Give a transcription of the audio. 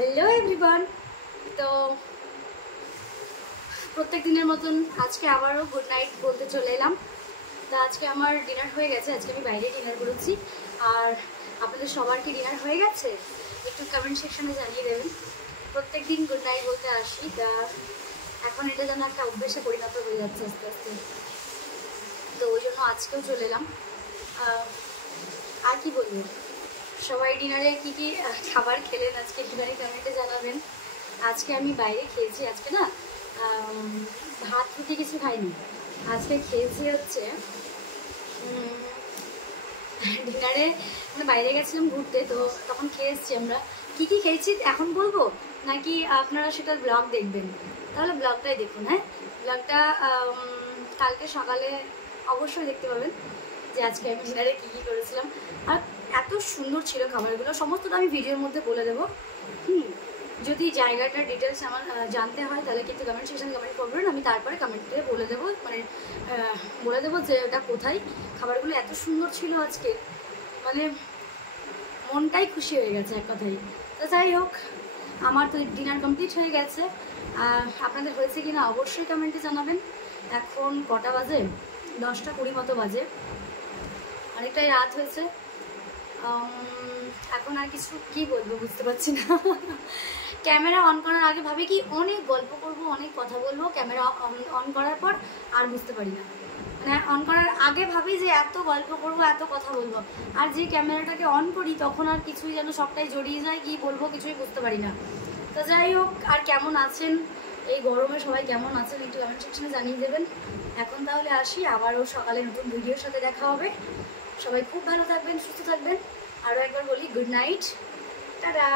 Hello everyone. তো প্রত্যেক দিনের মতন আজকে আবারও গুড নাইট বলতে চলে এলাম। তো আজকে আমার ডিনার হয়ে গেছে, আজকে আমি বাইরে ডিনার করেছি। আর আপনাদের সবার কি ডিনার হয়ে গেছে একটু কমেন্ট সেকশনে জানিয়ে দেবেন। প্রত্যেক দিন গুড নাইট বলতে আসি, তা এখন এটা যেন একটা অভ্যেসে পরিণত হয়ে যাচ্ছে আস্তে আস্তে। তো ওই জন্য আজকেও চলে এলাম। আর কি বলবো, সবাই ডিনারে কী কী খাবার খেলেন আজকে ডিনারে কমেন্টে জানাবেন। আজকে আমি বাইরে খেয়েছি, আজকে না ভাত রুটি কিছু খাইনি, আজকে খেয়েছি হচ্ছে ডিনারে মানে বাইরে গেছিলাম ঘুরতে, তো তখন খেয়ে এসেছি। আমরা কী কী খেয়েছি এখন বলবো নাকি আপনারা সেটার ব্লগ দেখবেন? তাহলে ব্লগটাই দেখুন। হ্যাঁ, ব্লগটা কালকে সকালে অবশ্যই দেখতে পাবেন যে আজকে আমি ডিনারে কী কী করেছিলাম। আর এত সুন্দর ছিল খাবারগুলো, সমস্তটা আমি ভিডিওর মধ্যে বলে দেবো। যদি জায়গাটার ডিটেলস আমার জানতে হয় তাহলে কিন্তু কমেন্ট সেকশনে কমেন্ট করবেন, আমি তারপরে কমেন্টে বলে দেবো, মানে বলে দেবো যে ওটা কোথায়। খাবারগুলো এত সুন্দর ছিল আজকে, মানে মনটাই খুশি হয়ে গেছে এক কথায়। তো যাই হোক, আমার তো ডিনার কমপ্লিট হয়ে গেছে। আপনাদের হয়েছে কি না অবশ্যই কমেন্টে জানাবেন। এখন কটা বাজে? 10:20 মতো বাজে, অনেকটাই রাত হয়েছে। এখন আর কিছু কি বলবো বুঝতে পারছি না। ক্যামেরা অন করার আগে ভাবি কি অনেক গল্প করব, অনেক কথা বলবো, ক্যামেরা অন করার পর আর বুঝতে পারি না। মানে অন করার আগে ভাবি যে এত গল্প করব, এত কথা বলবো, আর যে ক্যামেরাটাকে অন করি তখন আর কিছুই যেন সবটাই জড়িয়ে যায়, কি বলবো কিছুই বুঝতে পারি না। তো যাই হোক, আর কেমন আছেন এই গরমে, সবাই কেমন আছেন একটু কমেন্ট সেকশনে জানিয়ে দেবেন। এখন তাহলে আসি, আবারও সকালে নতুন ভিডিওর সাথে দেখা হবে। সবাই খুব ভালো থাকবেন, সুস্থ থাকবেন। আরও একবার বলি গুড নাইট, টাটা।